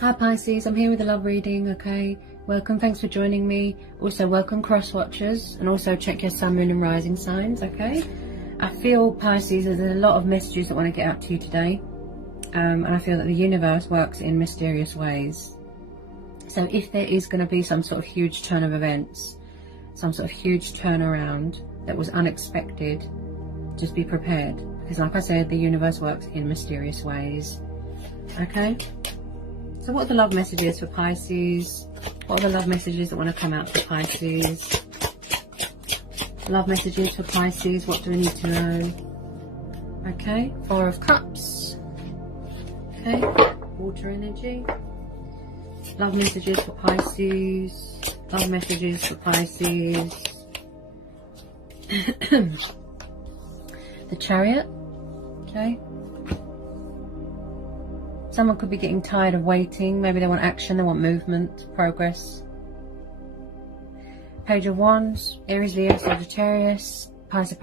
Hi Pisces, I'm here with a love reading, okay? Welcome, thanks for joining me. Also welcome cross watchers, and also check your sun, moon and rising signs, okay? I feel, Pisces, there's a lot of messages that want to get out to you today. And I feel that the universe works in mysterious ways. So if there is going to be some sort of huge turn of events, some sort of huge turnaround that was unexpected, just be prepared. Because like I said, the universe works in mysterious ways, okay? So what are the love messages for Pisces? What are the love messages that want to come out for Pisces? Love messages for Pisces, what do we need to know? Okay, Four of Cups. Okay, water energy. Love messages for Pisces. Love messages for Pisces. The Chariot. Okay. Someone could be getting tired of waiting. Maybe they want action, they want movement, progress. Page of Wands, Aries, Leo, Sagittarius, Cancer,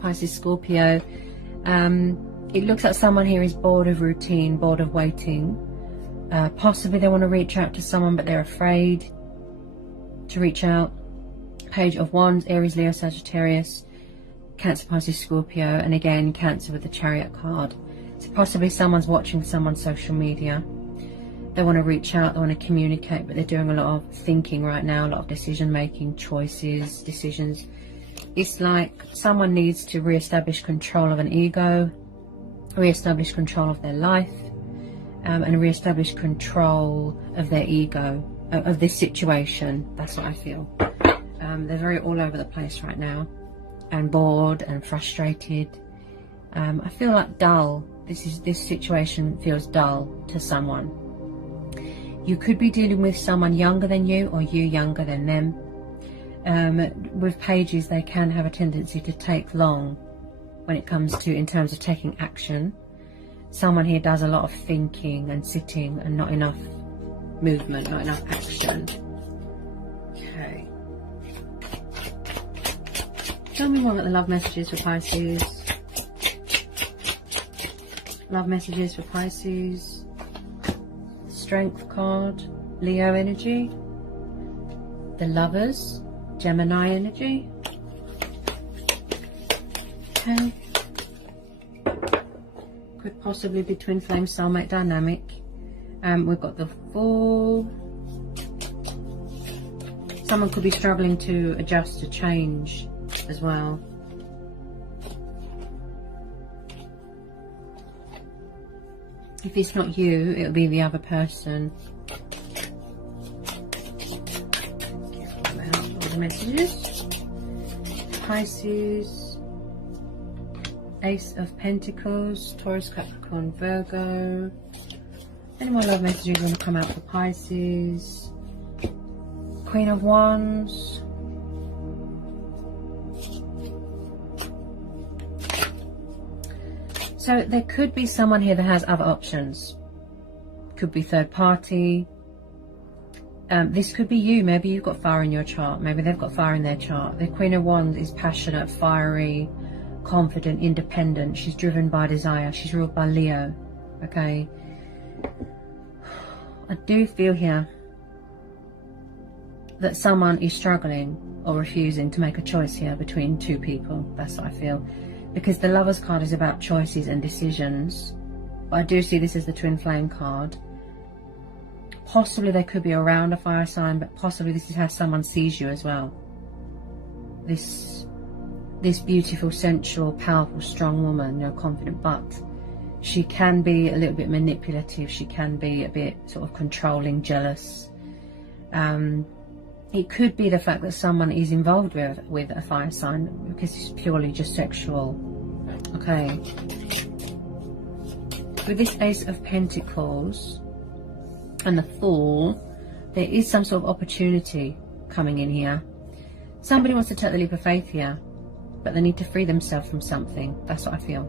Pisces, Scorpio. It looks like someone here is bored of routine, bored of waiting. Possibly they want to reach out to someone, but they're afraid to reach out. Page of Wands, Aries, Leo, Sagittarius, Cancer, Pisces, Scorpio, and again Cancer with the Chariot card. So possibly someone's watching someone's social media. They want to reach out, they want to communicate, but they're doing a lot of thinking right now, a lot of decision making, choices, decisions. It's like someone needs to re-establish control of an ego, re-establish control of their life, and re-establish control of their ego, of this situation. That's what I feel. They're very all over the place right now, and bored and frustrated. I feel like dull. This situation feels dull to someone. You could be dealing with someone younger than you, or you younger than them. With pages, they can have a tendency to take long when it comes to, in terms of taking action. Someone here does a lot of thinking and sitting and not enough movement, not enough action. Okay. Tell me more about the love messages for Pisces. Love messages for Pisces. Strength card, Leo energy. The Lovers, Gemini energy. Okay. Could possibly be twin flame soulmate dynamic. We've got the Fool. Someone could be struggling to adjust to change as well. If it's not you, it'll be the other person. All the messages. Pisces. Ace of Pentacles. Taurus, Capricorn, Virgo. Any more love messages want to come out for Pisces? Queen of Wands. So there could be someone here that has other options. Could be third party. This could be you. Maybe you've got fire in your chart. Maybe they've got fire in their chart. The Queen of Wands is passionate, fiery, confident, independent. She's driven by desire. She's ruled by Leo. Okay. I do feel here that someone is struggling or refusing to make a choice here between two people. That's what I feel. Because the Lovers card is about choices and decisions. But I do see this as the Twin Flame card. Possibly they could be around a fire sign, but possibly this is how someone sees you as well. This beautiful, sensual, powerful, strong woman, you know, confident, but she can be a little bit manipulative. She can be a bit sort of controlling, jealous. It could be the fact that someone is involved with a fire sign because it's purely just sexual. Okay. With this Ace of Pentacles and the Fool, there is some sort of opportunity coming in here. Somebody wants to take the leap of faith here, but they need to free themselves from something. That's what I feel.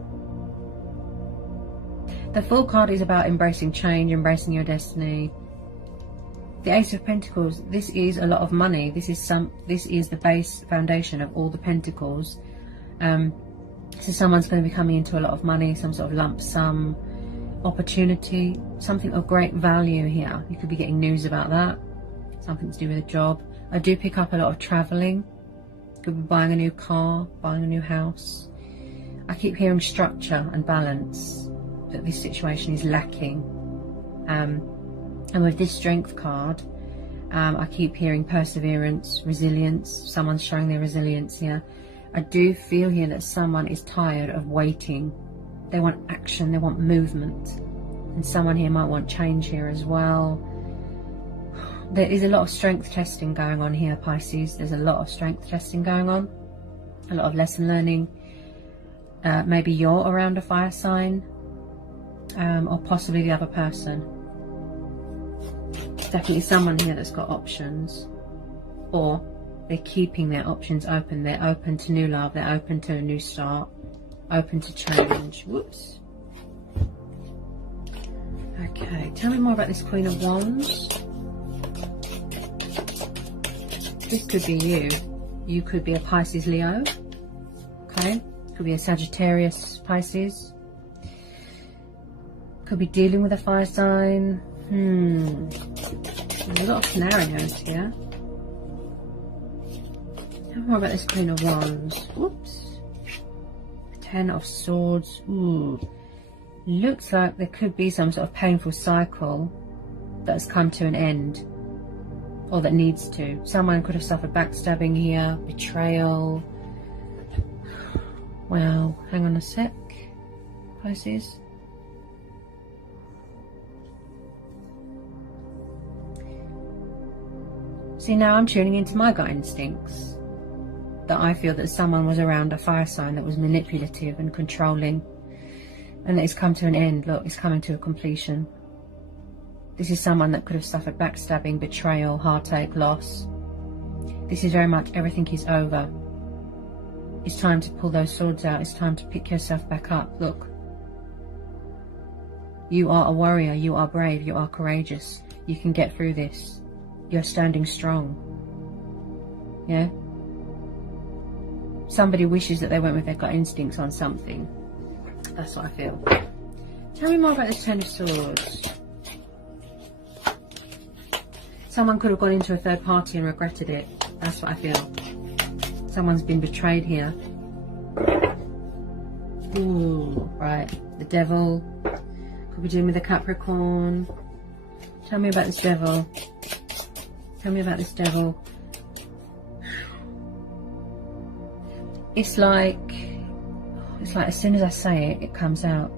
The Fool card is about embracing change, embracing your destiny. The Ace of Pentacles, this is a lot of money. This is the base foundation of all the Pentacles. So someone's going to be coming into a lot of money, some sort of lump sum. opportunity, something of great value here. You could be getting news about that, something to do with a job. I do pick up a lot of traveling. Could be buying a new car, buying a new house. I keep hearing structure and balance, that this situation is lacking. And with this Strength card, I keep hearing perseverance, resilience. Someone's showing their resilience here. I do feel here that someone is tired of waiting. They want action, they want movement. And someone here might want change here as well. There is a lot of strength testing going on here, Pisces. There's a lot of strength testing going on. A lot of lesson learning. Maybe you're around a fire sign. Or possibly the other person. Definitely someone here that's got options. Or they're keeping their options open. They're open to new love. They're open to a new start. Open to change. Whoops. Okay, tell me more about this Queen of Wands. This could be you. You could be a Pisces Leo. Okay. Could be a Sagittarius Pisces. Could be dealing with a fire sign. There's a lot of scenarios here. Tell me more about this Queen of Wands. Whoops. 10 of Swords. Ooh. Looks like there could be some sort of painful cycle that's come to an end. Or that needs to. Someone could have suffered backstabbing here, betrayal. Well, hang on a sec, Pisces. See, now I'm tuning into my gut instincts. That I feel that someone was around a fire sign that was manipulative and controlling. And that it's come to an end. Look, it's coming to a completion. This is someone that could have suffered backstabbing, betrayal, heartache, loss. This is very much everything is over. It's time to pull those swords out. It's time to pick yourself back up. Look. You are a warrior. You are brave. You are courageous. You can get through this. You're standing strong. Yeah? Somebody wishes that they went with their gut instincts on something. That's what I feel. Tell me more about this 10 of Swords. Someone could have gone into a third party and regretted it. That's what I feel. Someone's been betrayed here. Ooh, right. The Devil. Could be dealing with a Capricorn. Tell me about this Devil. Tell me about this Devil. It's like as soon as I say it, it comes out.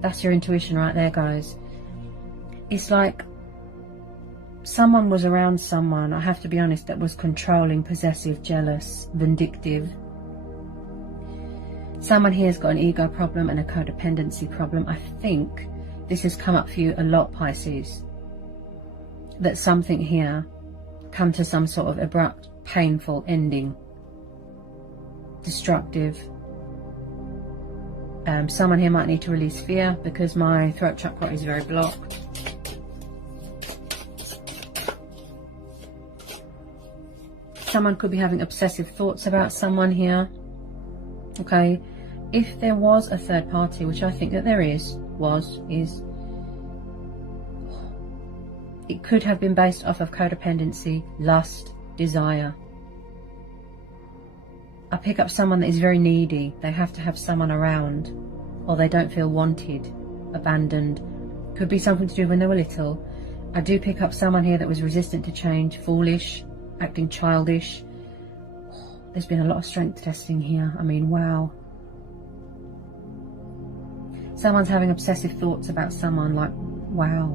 That's your intuition right there, guys. It's like someone was around someone, I have to be honest, that was controlling, possessive, jealous, vindictive. Someone here has got an ego problem and a codependency problem. I think this has come up for you a lot, Pisces. That something here come to some sort of abrupt, painful ending. Destructive. Someone here might need to release fear because my throat chakra is very blocked. Someone could be having obsessive thoughts about someone here. Okay, if there was a third party, which I think that there is, it could have been based off of codependency, lust, desire. I pick up someone that is very needy. They have to have someone around, or they don't feel wanted, abandoned. Could be something to do when they were little. I do pick up someone here that was resistant to change, foolish, acting childish. There's been a lot of strength testing here. I mean, wow. Someone's having obsessive thoughts about someone, like, wow.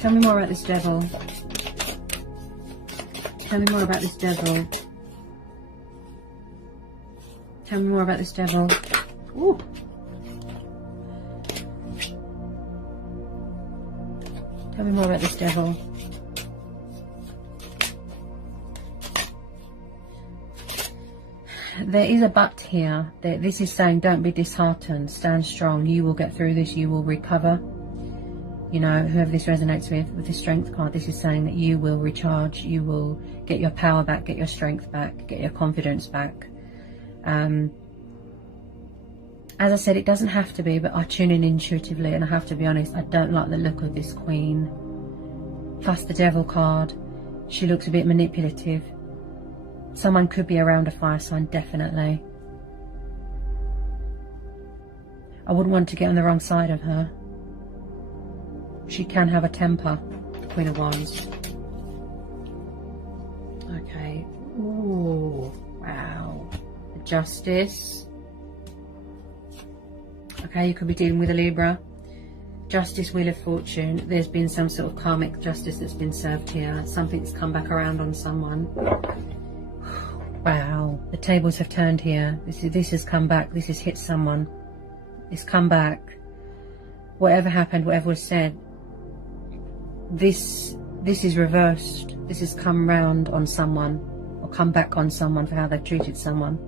Tell me more about this Devil. Tell me more about this Devil. Tell me more about this Devil. Ooh. Tell me more about this Devil. There is a but here. This is saying don't be disheartened. Stand strong. You will get through this. You will recover. You know, whoever this resonates with the Strength card, this is saying that you will recharge. You will get your power back, get your strength back, get your confidence back. As I said, it doesn't have to be, but I tune in intuitively, and I have to be honest, I don't like the look of this queen. Plus the devil card, she looks a bit manipulative. Someone could be around a fire sign, definitely. I wouldn't want to get on the wrong side of her. She can have a temper, the Queen of Wands. Okay. Ooh, wow. Justice. Okay, you could be dealing with a Libra. Justice, Wheel of Fortune. There's been some sort of karmic justice that's been served here. Something's come back around on someone. Wow, the tables have turned here. This has come back. This has hit someone. It's come back. Whatever happened, whatever was said, this is reversed. This has come round on someone, or come back on someone for how they've treated someone.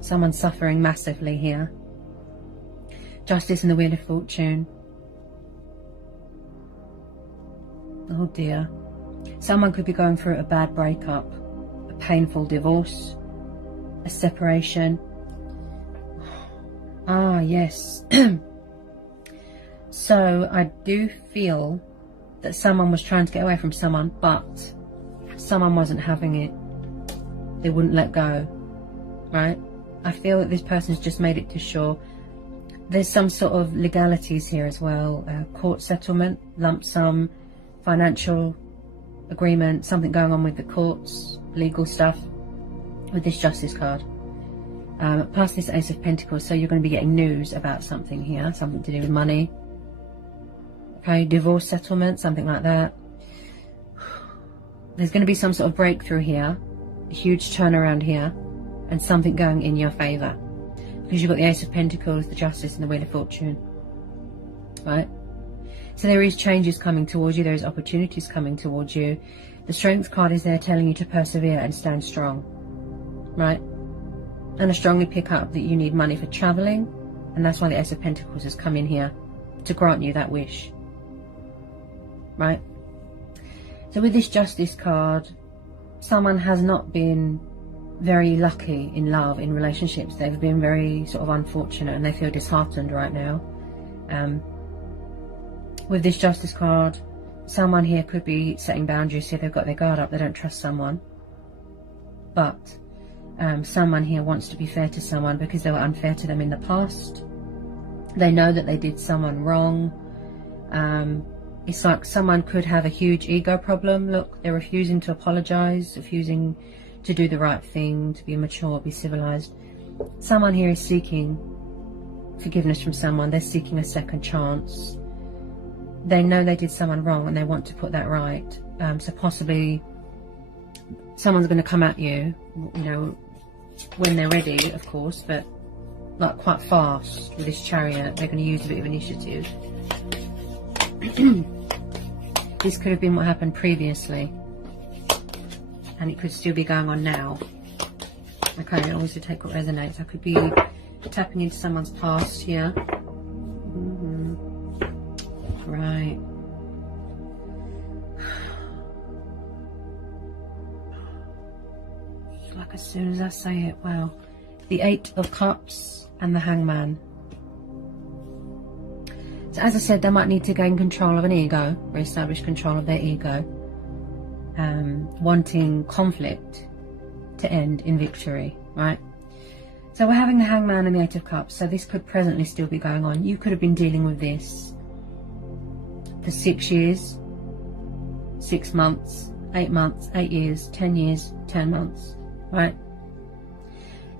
Someone's suffering massively here. Justice and the Wheel of Fortune. Oh dear. Someone could be going through a bad breakup, a painful divorce, a separation. Ah, yes. So I do feel that someone was trying to get away from someone, but someone wasn't having it. They wouldn't let go, right? I feel that this person's just made it to shore. There's some sort of legalities here as well. Court settlement, lump sum, financial agreement, something going on with the courts, legal stuff with this Justice card. Plus this Ace of Pentacles, so you're going to be getting news about something here, something to do with money. Okay, divorce settlement, something like that. There's going to be some sort of breakthrough here, a huge turnaround here, and something going in your favour. Because you've got the Ace of Pentacles, the Justice, and the Wheel of Fortune. Right? So there is changes coming towards you, there is opportunities coming towards you. The Strength card is there telling you to persevere and stand strong. Right? And I strongly pick up that you need money for travelling, and that's why the Ace of Pentacles has come in here, to grant you that wish. Right? So with this Justice card, someone has not been very lucky in love, in relationships. They've been very sort of unfortunate, and they feel disheartened right now. With this Justice card, someone here could be setting boundaries here. They've got their guard up, they don't trust someone. But someone here wants to be fair to someone because they were unfair to them in the past. They know that they did someone wrong. It's like someone could have a huge ego problem. Look, they're refusing to apologise, refusing to do the right thing, to be mature, be civilised. Someone here is seeking forgiveness from someone. They're seeking a second chance. They know they did someone wrong and they want to put that right. So possibly someone's going to come at you, you know, when they're ready, of course, but like quite fast with this Chariot. They're going to use a bit of initiative. This could have been what happened previously, and it could still be going on now. Okay, I always take what resonates. I could be tapping into someone's past here. Right. Like as soon as I say it, wow. The Eight of Cups and the Hangman. So as I said, they might need to gain control of an ego, re-establish control of their ego, wanting conflict to end in victory, right? So we're having the Hangman and the Eight of Cups, so this could presently still be going on. You could have been dealing with this for 6 years, 6 months, 8 months, 8 years, 10 years, 10 months, right?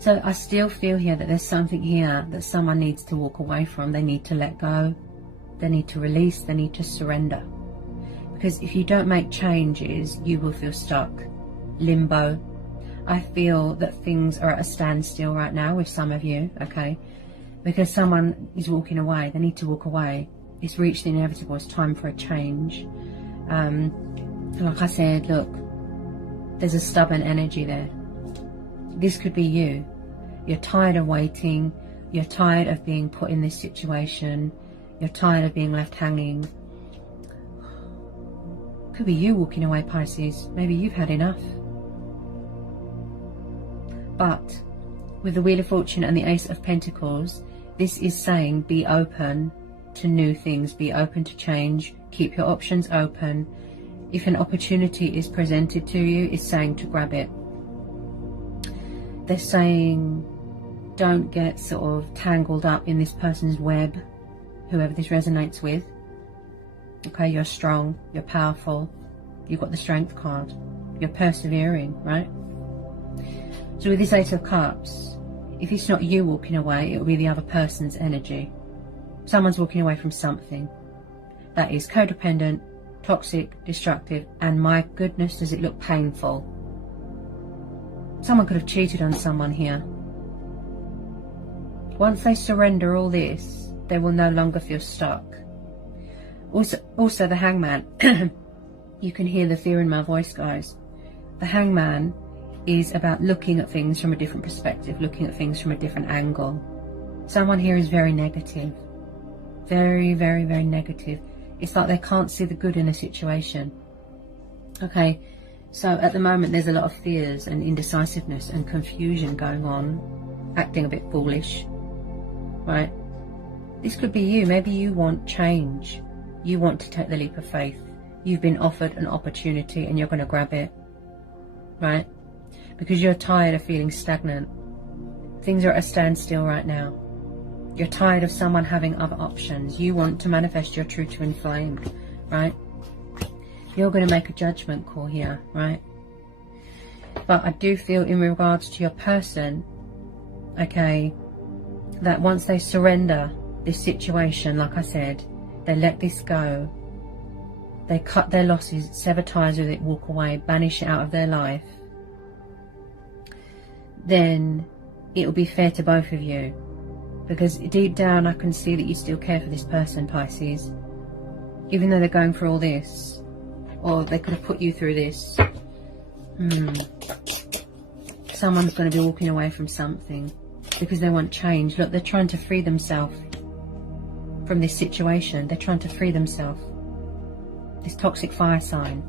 So I still feel here that there's something here that someone needs to walk away from. They need to let go. They need to release. They need to surrender. Because if you don't make changes, you will feel stuck. Limbo. I feel that things are at a standstill right now with some of you, okay? Because someone is walking away. They need to walk away. It's reached the inevitable. It's time for a change. Like I said, look, there's a stubborn energy there. This could be you. You're tired of waiting. You're tired of being put in this situation. You're tired of being left hanging. Could be you walking away, Pisces. Maybe you've had enough. But with the Wheel of Fortune and the Ace of Pentacles, This is saying be open to new things, be open to change, keep your options open. If an opportunity is presented to you, it's saying to grab it. They're saying don't get sort of tangled up in this person's web, whoever this resonates with. Okay, you're strong, you're powerful, you've got the Strength card, you're persevering, right? So with this Eight of Cups, if it's not you walking away, it will be the other person's energy. Someone's walking away from something that is codependent, toxic, destructive, and my goodness, does it look painful. Someone could have cheated on someone here. Once they surrender all this, they will no longer feel stuck. Also the Hangman. You can hear the fear in my voice, guys. The Hangman is about looking at things from a different perspective, looking at things from a different angle. Someone here is very negative. Very, very, very negative. It's like they can't see the good in a situation. Okay, so at the moment there's a lot of fears and indecisiveness and confusion going on, acting a bit foolish, right? This could be you. Maybe you want change. You want to take the leap of faith. You've been offered an opportunity and you're going to grab it, right? Because you're tired of feeling stagnant. Things are at a standstill right now. You're tired of someone having other options. You want to manifest your true twin flame, right? You're going to make a judgment call here, right? But I do feel in regards to your person, okay, that once they surrender this situation, like I said, they let this go, they cut their losses, sever ties with it, walk away, banish it out of their life, then it will be fair to both of you. Because deep down I can see that you still care for this person, Pisces. Even though they're going through all this, or they could have put you through this. Someone's going to be walking away from something because they want change. Look, they're trying to free themselves from this situation. They're trying to free themselves. This toxic fire sign.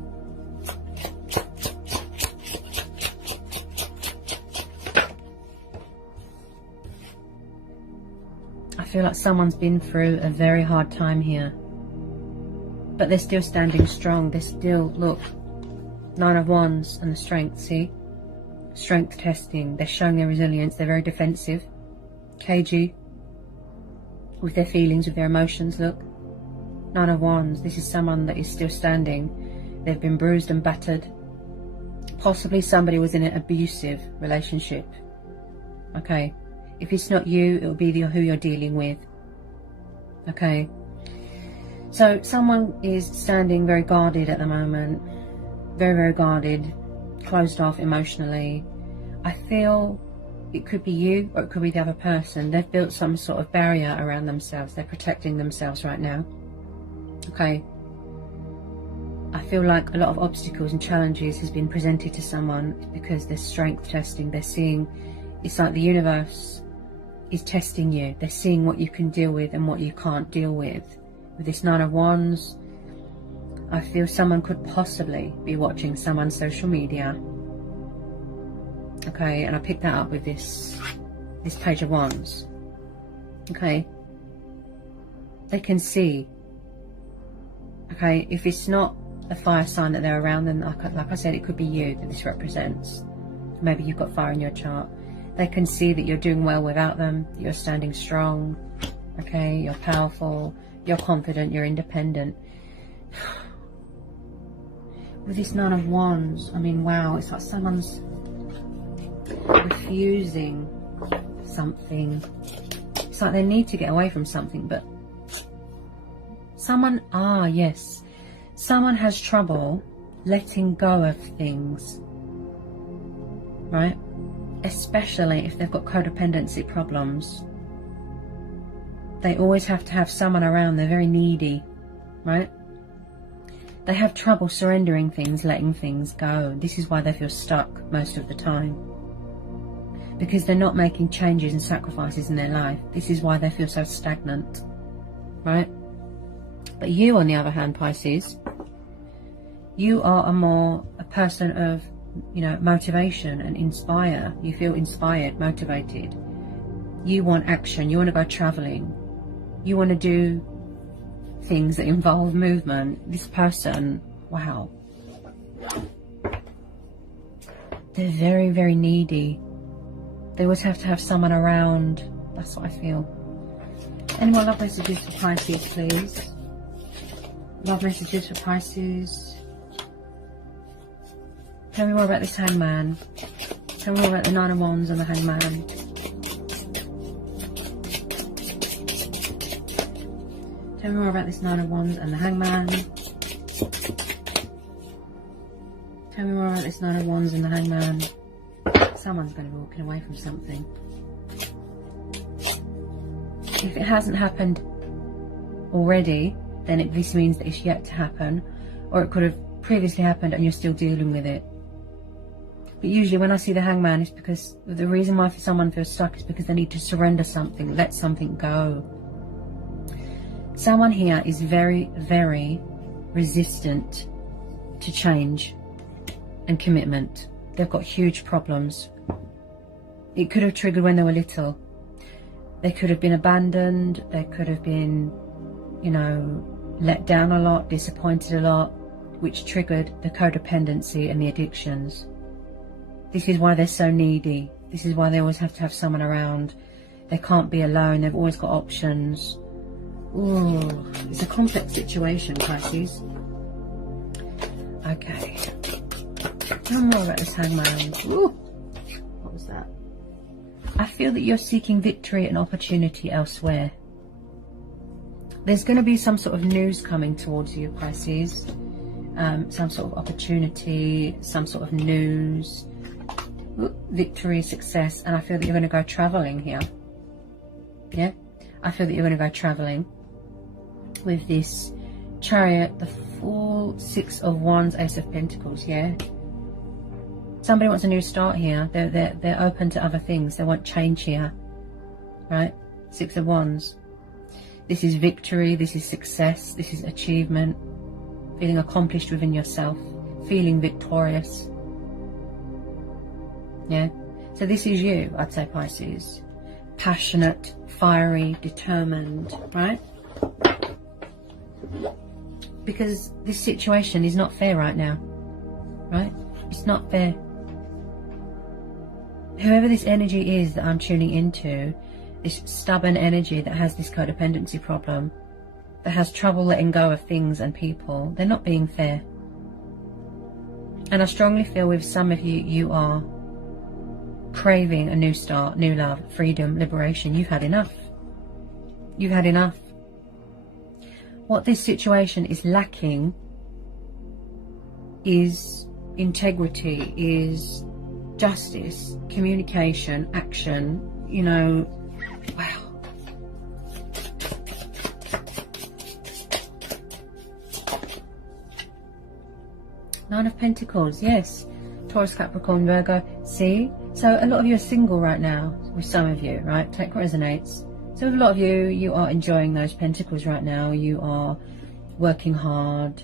I feel like someone's been through a very hard time here. But they're still standing strong. They're still, look, Nine of Wands and the Strength, see? Strength testing. They're showing their resilience. They're very defensive. Cagey. With their feelings, with their emotions, look. Nine of Wands. This is someone that is still standing. They've been bruised and battered. Possibly somebody was in an abusive relationship. Okay. If it's not you, it will be who you're dealing with. Okay. So someone is standing very guarded at the moment. Very, very guarded. Closed off emotionally. I feel it could be you or it could be the other person. They've built some sort of barrier around themselves. They're protecting themselves right now. Okay. I feel like a lot of obstacles and challenges has been presented to someone because they're strength testing. They're seeing, it's like the universe is testing you. They're seeing what you can deal with and what you can't deal with. With this Nine of Wands, I feel someone could possibly be watching someone's social media. Okay, and I picked that up with this Page of Wands. Okay. They can see. Okay, if it's not a fire sign that they're around, then like I said, it could be you that this represents. Maybe you've got fire in your chart. They can see that you're doing well without them, that you're standing strong, okay, you're powerful, you're confident, you're independent. With this Nine of Wands, I mean, wow, it's like someone's refusing something. It's like they need to get away from something, but someone, yes, someone has trouble letting go of things, right? Especially if they've got codependency problems. They always have to have someone around. They're very needy, right? They have trouble surrendering things, letting things go. This is why they feel stuck most of the time. Because they're not making changes and sacrifices in their life. This is why they feel so stagnant, right? But you, on the other hand, Pisces, you are a person of, you know, motivation and inspire. You feel inspired, motivated. You want action. You want to go traveling. You want to do things that involve movement. This person, wow. They're very, very needy. They always have to have someone around. That's what I feel. Any more love messages for Pisces, please? Love messages for Pisces. Tell me more about this Hangman. Tell me more about the Nine of Wands and the Hangman. Tell me more about this Nine of Wands and the Hangman. Tell me more about this Nine of Wands and the Hangman. Someone's going to be walking away from something. If it hasn't happened already, then this means that it's yet to happen. Or it could have previously happened and you're still dealing with it. But usually when I see the Hangman, it's because the reason why someone feels stuck is because they need to surrender something, let something go. Someone here is very, very resistant to change and commitment. They've got huge problems. It could have triggered when they were little. They could have been abandoned. They could have been, you know, let down a lot, disappointed a lot, which triggered the codependency and the addictions. This is why they're so needy. This is why they always have to have someone around. They can't be alone. They've always got options. Ooh, it's a complex situation, Pisces. Okay. Tell me more about this Hangman. Ooh, what was that? I feel that you're seeking victory and opportunity elsewhere. There's going to be some sort of news coming towards you, Pisces. Some sort of opportunity, some sort of news. Ooh, victory, success. And I feel that you're going to go traveling here. Yeah? I feel that you're going to go traveling with this Chariot, the Fool, Six of Wands, Ace of Pentacles, yeah? Somebody wants a new start here. They're open to other things. They want change here, right? Six of Wands. This is victory. This is success. This is achievement. Feeling accomplished within yourself. Feeling victorious. Yeah? So this is you, I'd say, Pisces. Passionate, fiery, determined, right? Because this situation is not fair right now, right? It's not fair. Whoever this energy is that I'm tuning into, this stubborn energy that has this codependency problem, that has trouble letting go of things and people, they're not being fair. And I strongly feel with some of you, you are craving a new start, new love, freedom, liberation. You've had enough. You've had enough. What this situation is lacking is integrity, is justice, communication, action, you know. Wow. Nine of Pentacles, yes. Taurus, Capricorn, Virgo. See? So a lot of you are single right now, with some of you, right? Take what resonates. So with a lot of you, you are enjoying those pentacles right now. You are working hard.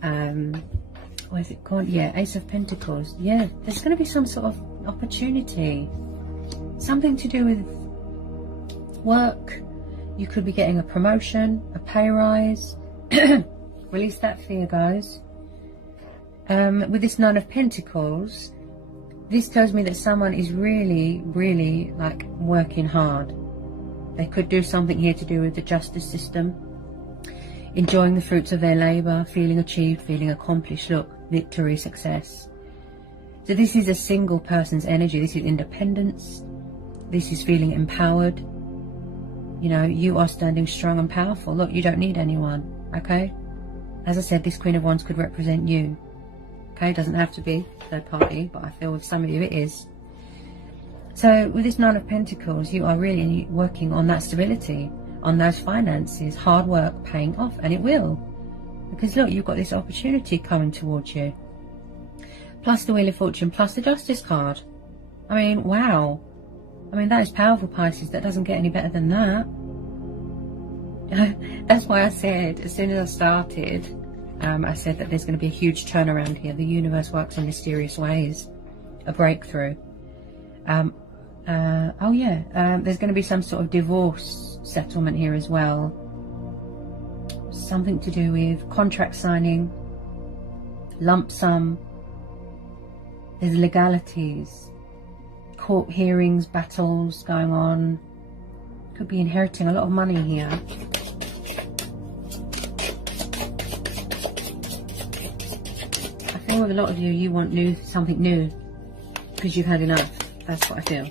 Where's it gone? Yeah, Ace of Pentacles. Yeah, there's going to be some sort of opportunity. Something to do with work. You could be getting a promotion, a pay rise. Release that fear, guys. With this Nine of Pentacles, this tells me that someone is really, really like working hard. They could do something here to do with the justice system. Enjoying the fruits of their labour, feeling achieved, feeling accomplished. Look, victory, success. So this is a single person's energy. This is independence. This is feeling empowered. You know, you are standing strong and powerful. Look, you don't need anyone, okay? As I said, this Queen of Wands could represent you. Okay, it doesn't have to be third party, but I feel with some of you it is. So with this Nine of Pentacles, you are really working on that stability, on those finances, hard work paying off, and it will. Because look, you've got this opportunity coming towards you. Plus the Wheel of Fortune, plus the Justice card. I mean, wow. I mean, that is powerful, Pisces. That doesn't get any better than that. That's why I said, as soon as I started, I said that there's going to be a huge turnaround here. The universe works in mysterious ways. A breakthrough. Oh yeah, there's going to be some sort of divorce settlement here as well. Something to do with contract signing, lump sum. There's legalities, court hearings, battles going on. Could be inheriting a lot of money here. I feel with a lot of you, you want something new because you've had enough. That's what I feel.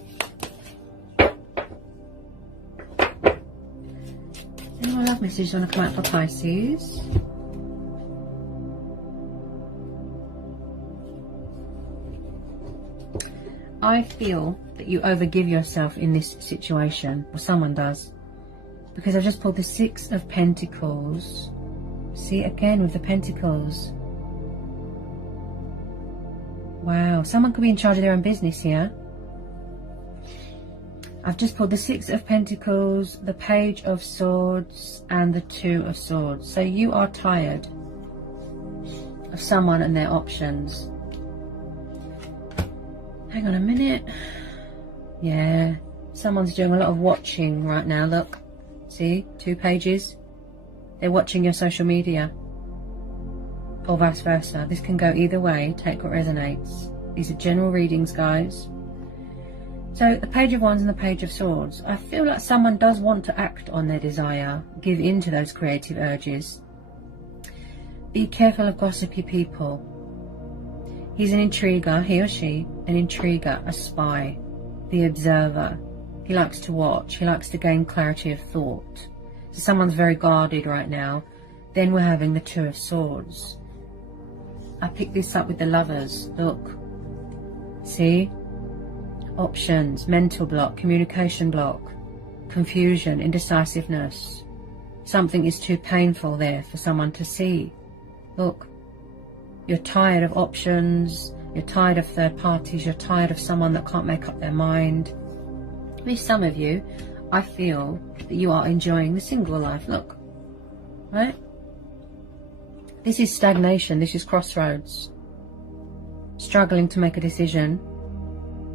Any more love messages want to come out for Pisces? I feel that you overgive yourself in this situation, or someone does, because I've just pulled the Six of Pentacles. See, again with the Pentacles. Wow, someone could be in charge of their own business here. I've just pulled the Six of Pentacles, the Page of Swords, and the Two of Swords. So you are tired of someone and their options. Hang on a minute. Yeah, someone's doing a lot of watching right now. Look, see, 2 pages. They're watching your social media, or vice versa. This can go either way. Take what resonates. These are general readings, guys. So the Page of Wands and the Page of Swords. I feel like someone does want to act on their desire, give in to those creative urges. Be careful of gossipy people. He's an intriguer, he or she, an intriguer, a spy, the observer. He likes to watch, he likes to gain clarity of thought. So someone's very guarded right now. Then we're having the Two of Swords. I picked this up with the Lovers. Look, see? Options, mental block, communication block, confusion, indecisiveness. Something is too painful there for someone to see. Look. You're tired of options, you're tired of third parties, you're tired of someone that can't make up their mind. With some of you, I feel that you are enjoying the single life. Look, right? This is stagnation, this is crossroads. Struggling to make a decision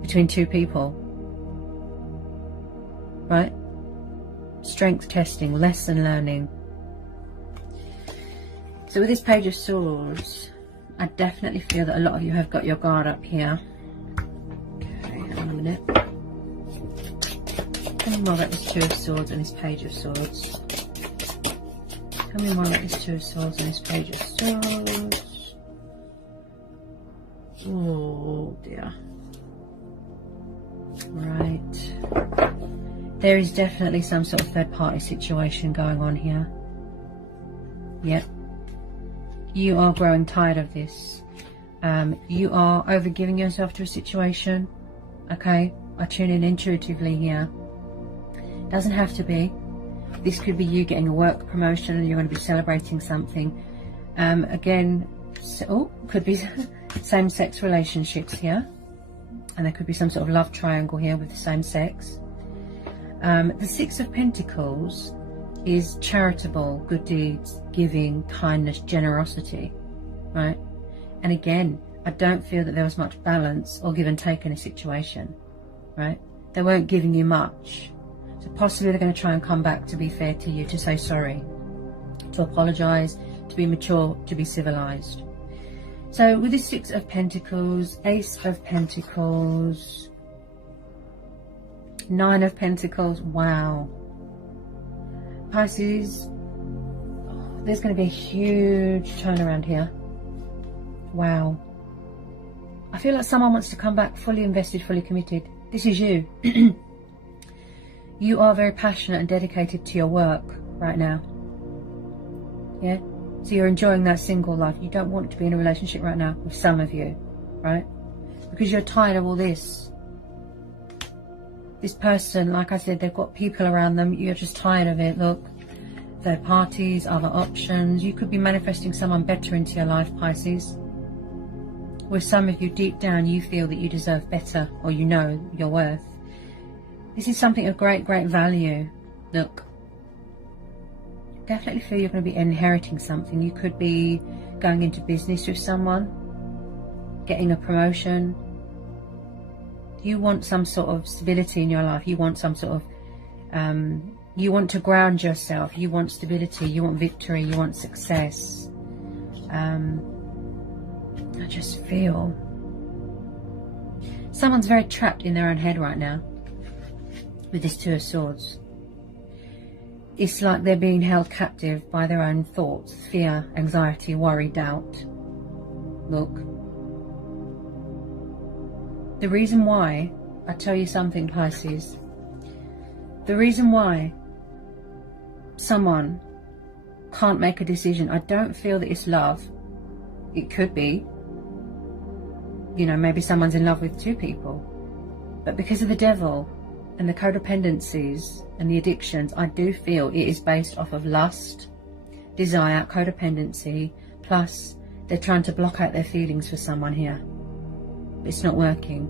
between 2 people. Right? Strength testing, lesson learning. So with this Page of Swords, I definitely feel that a lot of you have got your guard up here. Okay, hang on a minute. Tell me more about this Two of Swords and this Page of Swords. Tell me more about this Two of Swords and this Page of Swords. Oh dear. Right. There is definitely some sort of third party situation going on here. Yep. You are growing tired of this. You are overgiving yourself to a situation. Okay, I tune in intuitively here. Doesn't have to be. This could be you getting a work promotion and you're going to be celebrating something. Again, could be same-sex relationships here. And there could be some sort of love triangle here with the same sex. The Six of Pentacles is charitable, good deeds, giving, kindness, generosity, right? And again, I don't feel that there was much balance or give and take in a situation, right? They weren't giving you much. So possibly they're going to try and come back to be fair to you, to say sorry, to apologise, to be mature, to be civilised. So with the Six of Pentacles, Ace of Pentacles, Nine of Pentacles, wow. Pisces, there's going to be a huge turnaround here. Wow. I feel like someone wants to come back fully invested, fully committed. This is you. You are very passionate and dedicated to your work right now. Yeah? So you're enjoying that single life. You don't want to be in a relationship right now with some of you, right? Because you're tired of all this. This person, like I said, they've got people around them. You're just tired of it. Look, third parties, other options. You could be manifesting someone better into your life, Pisces. With some of you, deep down, you feel that you deserve better, or you know your worth. This is something of great, great value. Look, definitely feel you're going to be inheriting something. You could be going into business with someone, getting a promotion. You want some sort of stability in your life. You want some sort of, you want to ground yourself. You want stability. You want victory. You want success. I just feel someone's very trapped in their own head right now with this Two of Swords. It's like they're being held captive by their own thoughts, fear, anxiety, worry, doubt. Look, the reason why, I tell you something, Pisces, the reason why someone can't make a decision, I don't feel that it's love. It could be, you know, maybe someone's in love with two people, but because of the devil and the codependencies and the addictions, I do feel it is based off of lust, desire, codependency, plus they're trying to block out their feelings for someone here. It's not working.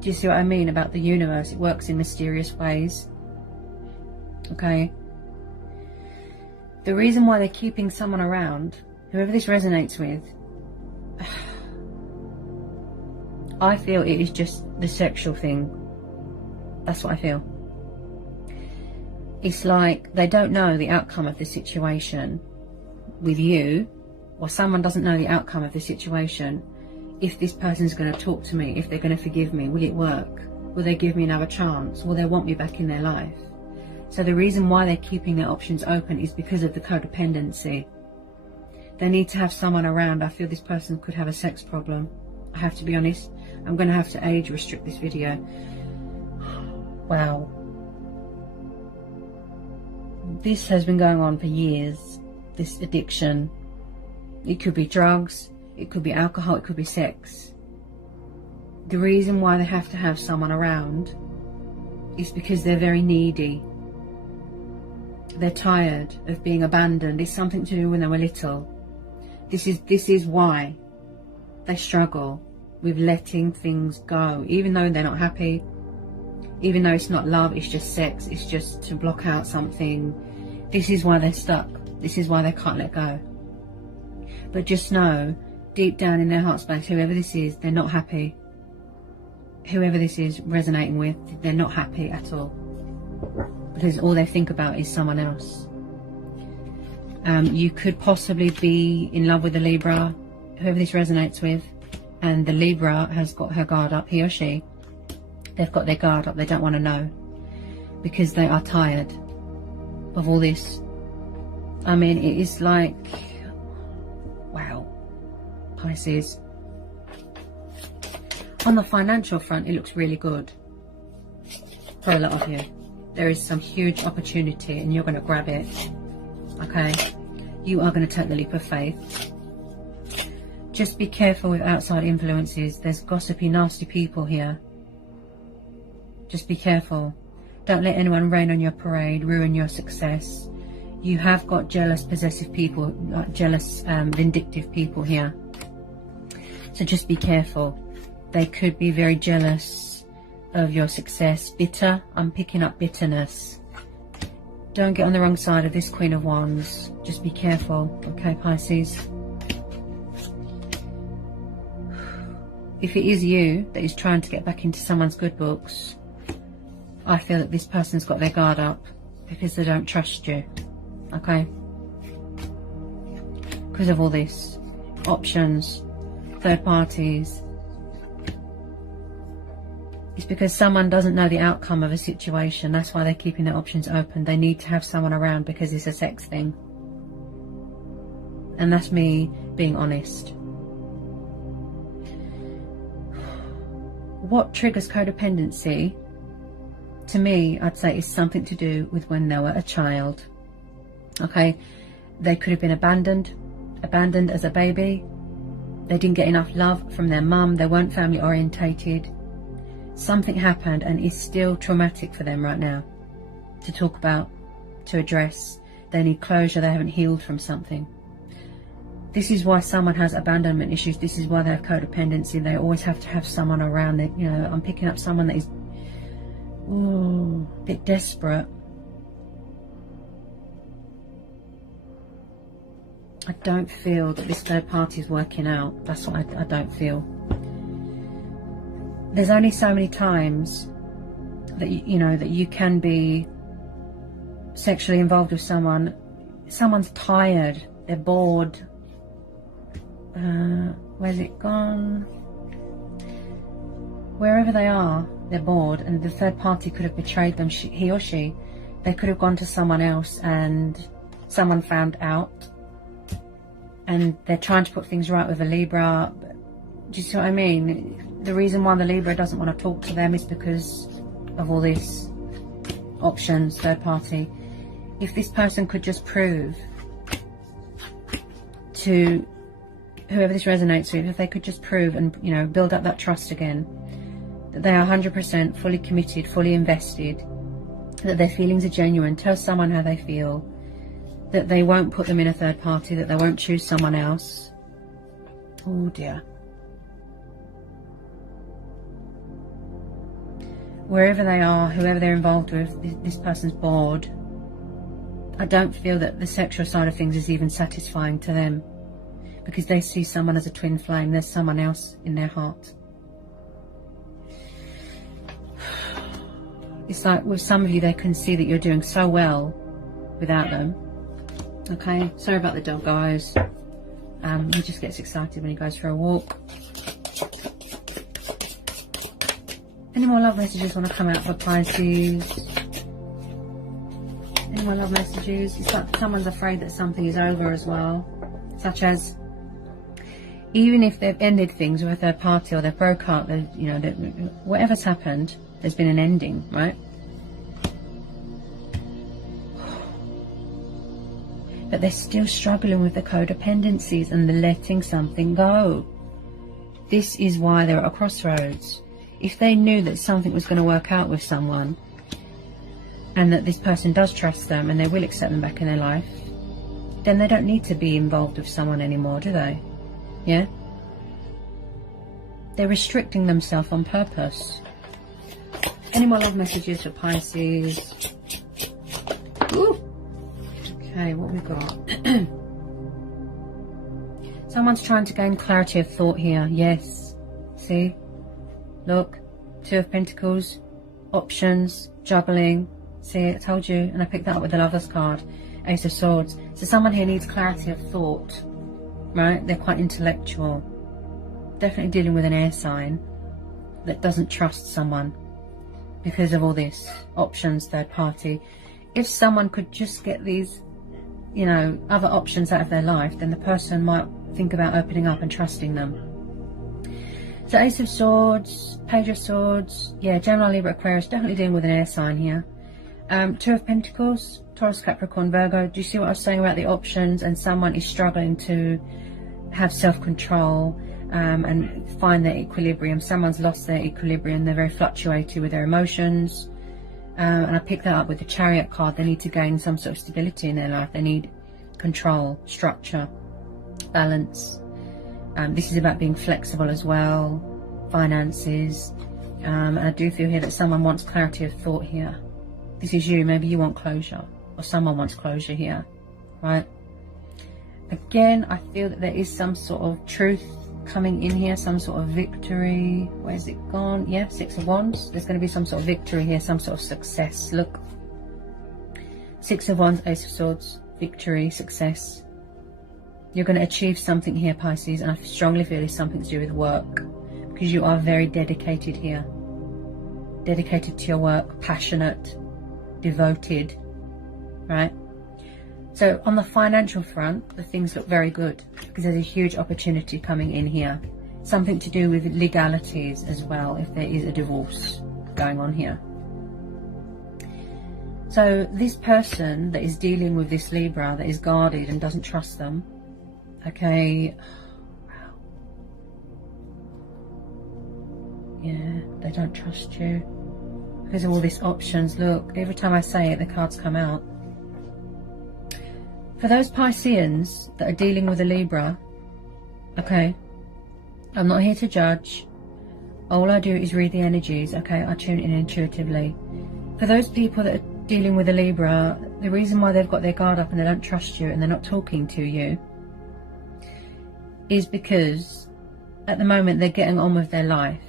Do you see what I mean about the universe? It works in mysterious ways. Okay. The reason why they're keeping someone around, whoever this resonates with, I feel it is just the sexual thing. That's what I feel. It's like they don't know the outcome of the situation with you, or someone doesn't know the outcome of the situation. If this person's going to talk to me, if they're going to forgive me, will it work? Will they give me another chance? Will they want me back in their life? So the reason why they're keeping their options open is because of the codependency. They need to have someone around. I feel this person could have a sex problem. I have to be honest. I'm going to have to age restrict this video. Wow. This has been going on for years. This addiction. It could be drugs. It could be alcohol. It could be sex. The reason why they have to have someone around is because they're very needy. They're tired of being abandoned. It's something to do when they were little. This is why they struggle with letting things go, even though they're not happy, even though it's not love, it's just sex, it's just to block out something. This is why they're stuck. This is why they can't let go. But just know, deep down in their heart space, whoever this is, they're not happy. Whoever this is resonating with, they're not happy at all. Because all they think about is someone else. You could possibly be in love with a Libra, whoever this resonates with, and the Libra has got her guard up, he or she. They've got their guard up, they don't want to know. Because they are tired of all this. I mean, it is like, wow, Pisces. On the financial front, it looks really good for a lot of you. There is some huge opportunity and you're going to grab it. Okay? You are going to take the leap of faith. Just be careful with outside influences. There's gossipy, nasty people here. Just be careful. Don't let anyone rain on your parade, ruin your success. You have got jealous, possessive people, like jealous, vindictive people here. So just be careful. They could be very jealous of your success. Bitter. I'm picking up bitterness. Don't get on the wrong side of this Queen of Wands. Just be careful. Okay, Pisces. If it is you that is trying to get back into someone's good books, I feel that this person's got their guard up because they don't trust you. Okay? Because of all this. Options. Third parties. It's because someone doesn't know the outcome of a situation. That's why they're keeping their options open. They need to have someone around because it's a sex thing. And that's me being honest. What triggers codependency? To me, I'd say it's something to do with when they were a child. Okay? They could have been abandoned as a baby. They didn't get enough love from their mum. They weren't family orientated. Something happened and it's still traumatic for them right now to talk about, to address. They need closure. They haven't healed from something. This is why someone has abandonment issues. This is why they have codependency. They always have to have someone around. That, you know, I'm picking up someone that is a bit desperate. I don't feel that this third party is working out. That's what I don't feel. there's only so many times that you know that you can be sexually involved with someone. Someone's tired, they're bored. Where's it gone? Wherever they are, they're bored, and the third party could have betrayed them. He or she, they could have gone to someone else, and someone found out, and they're trying to put things right with a Libra. Do you see what I mean? The reason why the Libra doesn't want to talk to them is because of all these options, third party. If this person could just prove to whoever this resonates with, if they could just prove and, you know, build up that trust again, that they are 100% fully committed, fully invested, that their feelings are genuine, tell someone how they feel, that they won't put them in a third party, that they won't choose someone else. Oh dear. Wherever they are, whoever they're involved with, this person's bored. I don't feel that the sexual side of things is even satisfying to them, because they see someone as a twin flame. There's someone else in their heart. It's like with some of you, they can see that you're doing so well without them. Okay, sorry about the dog, guys. He just gets excited when he goes for a walk. Any more love messages want to come out for Pisces? Any more love messages? It's like someone's afraid that something is over as well. Such as, even if they've ended things with a third party, or they've broke up, you know, whatever's happened, there's been an ending, right? But they're still struggling with the codependencies and the letting something go. This is why they're at a crossroads. If they knew that something was going to work out with someone, and that this person does trust them and they will accept them back in their life, then they don't need to be involved with someone anymore, do they? Yeah? They're restricting themselves on purpose. Any more love messages for Pisces? Ooh. Okay, what we got? Someone's trying to gain clarity of thought here. Yes. See? Look. Two of Pentacles. Options. Juggling. See, I told you. And I picked that up with the Lover's card. Ace of Swords. So someone here needs clarity of thought. Right? They're quite intellectual. Definitely dealing with an air sign that doesn't trust someone because of all this. Options, third party. If someone could just get these, you know, other options out of their life, then the person might think about opening up and trusting them. So Ace of Swords, Page of Swords, yeah, Gemini, Libra, Aquarius, definitely dealing with an air sign here. Two of Pentacles, Taurus, Capricorn, Virgo. Do you see what I was saying about the options? And someone is struggling to have self-control and find their equilibrium. Someone's lost their equilibrium. They're very fluctuated with their emotions. And I picked that up with the Chariot card. They need to gain some sort of stability in their life. They need control, structure, balance. This is about being flexible as well, finances. And I do feel here that someone wants clarity of thought here. This is you. Maybe you want closure, or someone wants closure here, right? Again, I feel that there is some sort of truth coming in here, some sort of victory. Where's it gone? Yeah, Six of Wands. There's going to be some sort of victory here, some sort of success. Look. Six of Wands, Ace of Swords, victory, success. You're going to achieve something here, Pisces, and I strongly feel it's something to do with work, because you are very dedicated here. Dedicated to your work, passionate, devoted, right? So on the financial front, the things look very good, because there's a huge opportunity coming in here. Something to do with legalities as well, if there is a divorce going on here. So this person that is dealing with this Libra, that is guarded and doesn't trust them, okay, wow. Yeah, they don't trust you because of all these options. Look, every time I say it, the cards come out. For those Pisceans that are dealing with a Libra, okay, I'm not here to judge. All I do is read the energies, okay? I tune in intuitively. For those people that are dealing with a Libra, the reason why they've got their guard up and they don't trust you and they're not talking to you is because at the moment they're getting on with their life.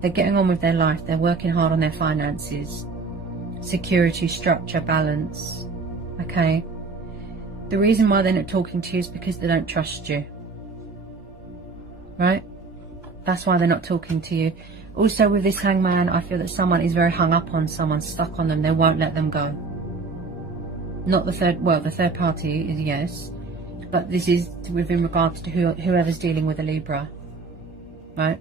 They're getting on with their life. They're working hard on their finances. Security, structure, balance. Okay? The reason why they're not talking to you is because they don't trust you. Right? That's why they're not talking to you. Also, with this Hangman, I feel that someone is very hung up on someone, stuck on them. They won't let them go. Not the third, well, the third party is yes. But this is within regards to whoever's dealing with a Libra. Right?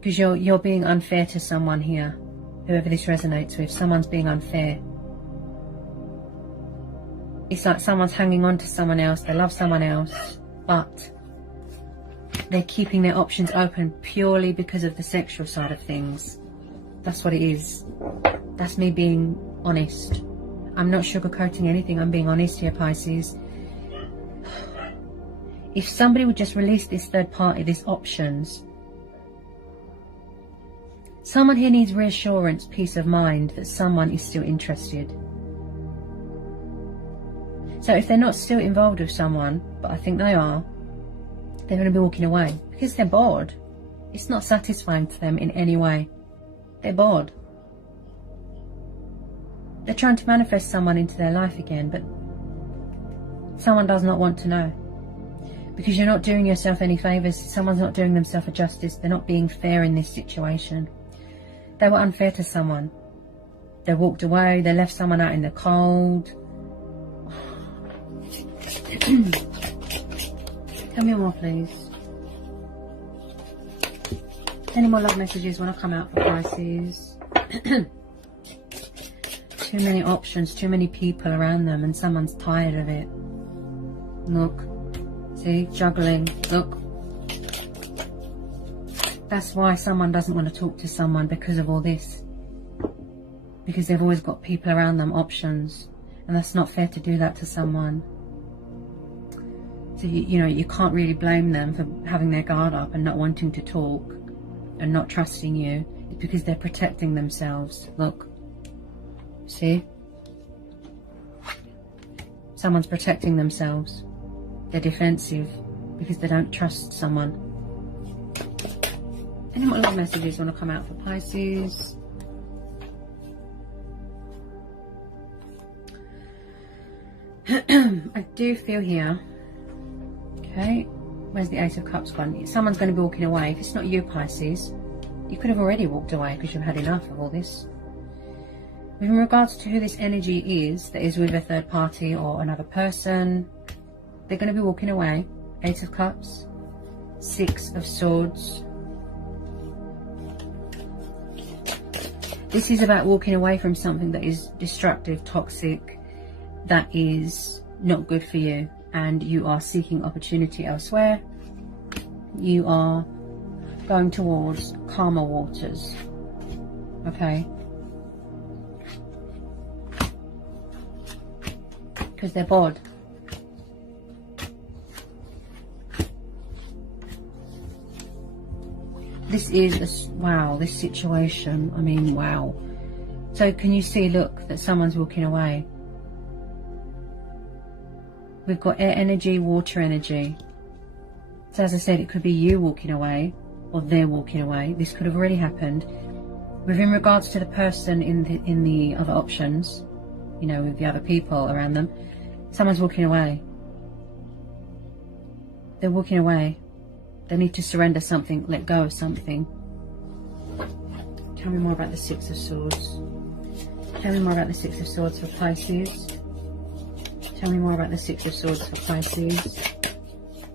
Because you're being unfair to someone here. Whoever this resonates with, someone's being unfair. It's like someone's hanging on to someone else. They love someone else. But they're keeping their options open purely because of the sexual side of things. That's what it is. That's me being honest. I'm not sugarcoating anything. I'm being honest here, Pisces. If somebody would just release this third party, these options. Someone here needs reassurance, peace of mind that someone is still interested. So if they're not still involved with someone, but I think they are, they're going to be walking away because they're bored. It's not satisfying to them in any way. They're bored. They're trying to manifest someone into their life again, but someone does not want to know. Because you're not doing yourself any favours. Someone's not doing themselves a justice. They're not being fair in this situation. They were unfair to someone. They walked away. They left someone out in the cold. Tell me more, please. Any more love messages when I come out for Pisces? Too many options, too many people around them, and someone's tired of it. Look. See? Juggling. Look. That's why someone doesn't want to talk to someone, because of all this. Because they've always got people around them, options. And that's not fair to do that to someone. So, you know, you can't really blame them for having their guard up and not wanting to talk and not trusting you. It's because they're protecting themselves. Look. See? Someone's protecting themselves. They're defensive because they don't trust someone. Any more love messages want to come out for Pisces? I do feel here. Okay, where's the Ace of Cups gone? Someone's going to be walking away. If it's not you, Pisces, you could have already walked away because you've had enough of all this. With regards to who this energy is, that is with a third party or another person, they're going to be walking away. Eight of Cups, Six of Swords. This is about walking away from something that is destructive, toxic, that is not good for you, and you are seeking opportunity elsewhere. You are going towards calmer waters. Okay? Because they're bored. This is, wow, this situation, I mean, wow. So can you see, look, that someone's walking away? We've got air energy, water energy. So as I said, it could be you walking away or they're walking away. This could have already happened. Within regards to the person in the other options, you know, with the other people around them, someone's walking away. They're walking away. They need to surrender something, let go of something. Tell me more about the Six of Swords. Tell me more about the Six of Swords for Pisces. Tell me more about the Six of Swords for Pisces.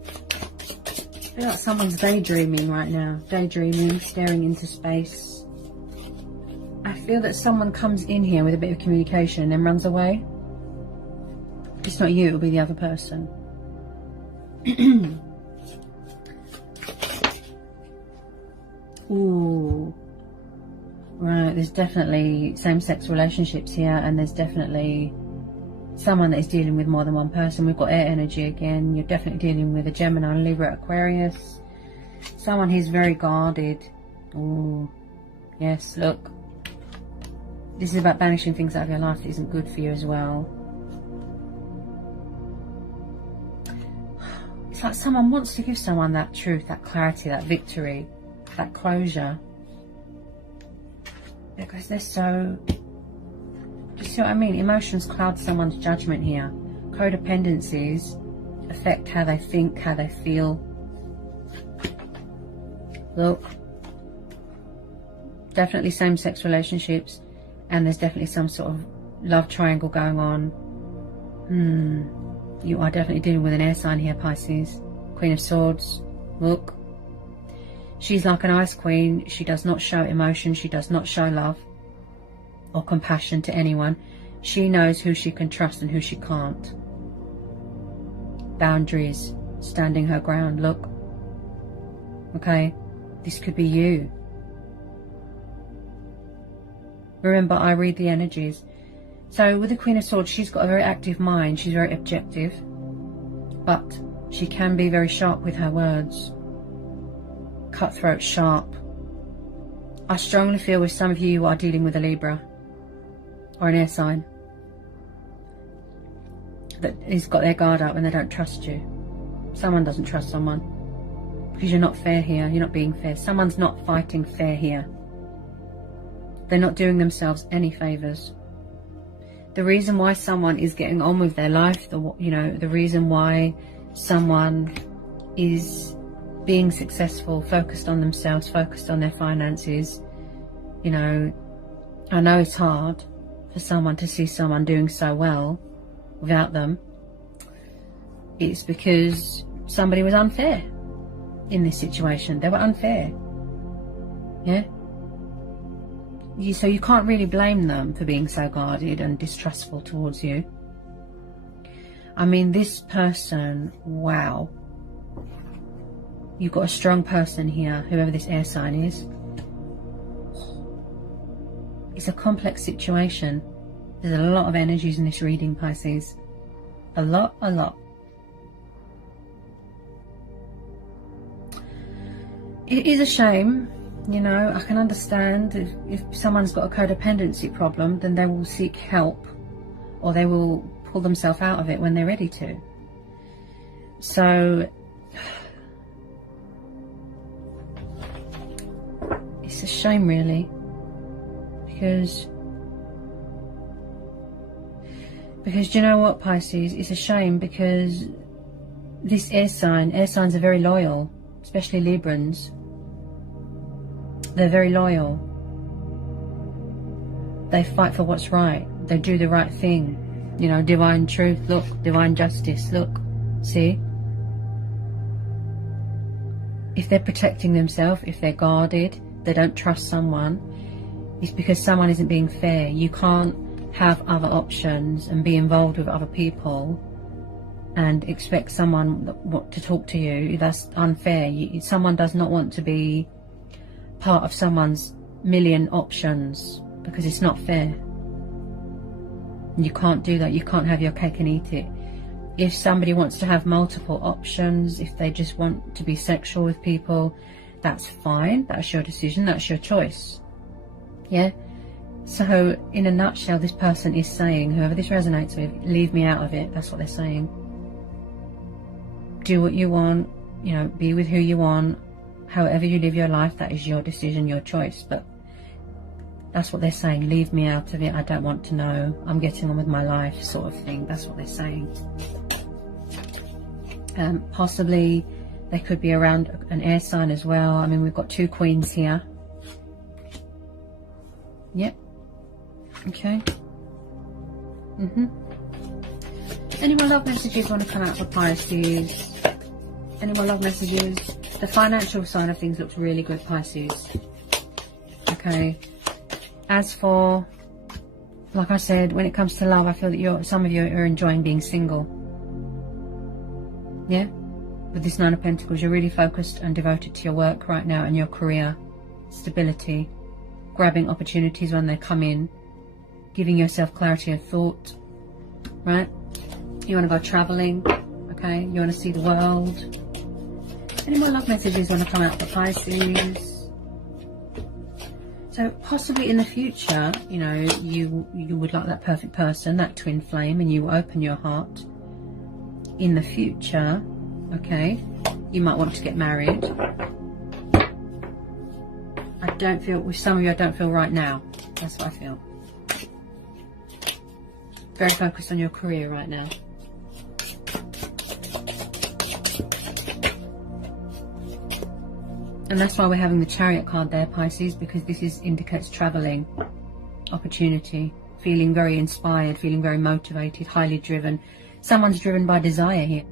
I feel like someone's daydreaming right now. Daydreaming, staring into space. I feel that someone comes in here with a bit of communication and then runs away. If it's not you, it'll be the other person. Ooh. Right, there's definitely same-sex relationships here, and there's definitely someone that is dealing with more than one person. We've got air energy again. You're definitely dealing with a Gemini, Libra, Aquarius. Someone who's very guarded. Ooh. Yes, look. This is about banishing things out of your life that isn't good for you as well. It's like someone wants to give someone that truth, that clarity, that victory. that closure. Because they're so... You see what I mean? Emotions cloud someone's judgment here. Codependencies affect how they think, how they feel. Look. Definitely same-sex relationships. And there's definitely some sort of love triangle going on. You are definitely dealing with an air sign here, Pisces. Queen of Swords. Look. She's like an ice queen. She does not show emotion. She does not show love or compassion to anyone. She knows who she can trust and who she can't. Boundaries. Standing her ground. Look. Okay. This could be you. Remember, I read the energies. So with the Queen of Swords, she's got a very active mind. She's very objective. But she can be very sharp with her words. Cutthroat, sharp. I strongly feel with some of you are dealing with a Libra or an air sign that has got their guard up and they don't trust you. Someone doesn't trust someone because you're not fair here. You're not being fair. Someone's not fighting fair here. They're not doing themselves any favours. The reason why someone is getting on with their life, the reason why someone is being successful, focused on themselves, focused on their finances, I know it's hard for someone to see someone doing so well without them. It's because somebody was unfair in this situation. They were unfair. Yeah? So you can't really blame them for being so guarded and distrustful towards you. I mean, this person, wow. You've got a strong person here, whoever this air sign is. It's a complex situation. There's a lot of energies in this reading, Pisces. A lot. It is a shame. I can understand if someone's got a codependency problem, then they will seek help or they will pull themselves out of it when they're ready to. So it's a shame, really, because you know what, Pisces, it's a shame because this air signs are very loyal, especially Librans. They're very loyal. They fight for what's right. They do the right thing. Divine truth, look. Divine justice, look. See? If they're protecting themselves, if they're guarded, they don't trust someone, it's because someone isn't being fair. You can't have other options and be involved with other people and expect someone to talk to you. That's unfair. Someone does not want to be part of someone's million options because it's not fair. You can't do that. You can't have your cake and eat it. If somebody wants to have multiple options, if they just want to be sexual with people, that's fine. That's your decision. That's your choice. Yeah? So, in a nutshell, this person is saying, whoever this resonates with, leave me out of it. That's what they're saying. Do what you want. Be with who you want. However you live your life, that is your decision, your choice. But that's what they're saying. Leave me out of it. I don't want to know. I'm getting on with my life, sort of thing. That's what they're saying. Possibly they could be around an air sign as well. I mean, we've got two queens here. Yep. Okay. Any more love messages want to come out for Pisces? Any more love messages? The financial side of things looks really good, Pisces. Okay. As for, like I said, when it comes to love, I feel that some of you are enjoying being single. Yeah? With this Nine of Pentacles, you're really focused and devoted to your work right now and your career. Stability. Grabbing opportunities when they come in. Giving yourself clarity of thought. Right? You want to go travelling. Okay? You want to see the world. Any more love messages want to come out for Pisces? So possibly in the future, you would like that perfect person, that twin flame, and you open your heart. In the future, okay, you might want to get married. don't feel, with some of you I don't feel right now. That's what I feel. Very focused on your career right now. And that's why we're having the Chariot card there, Pisces, because this indicates travelling, opportunity, feeling very inspired, feeling very motivated, highly driven. Someone's driven by desire here.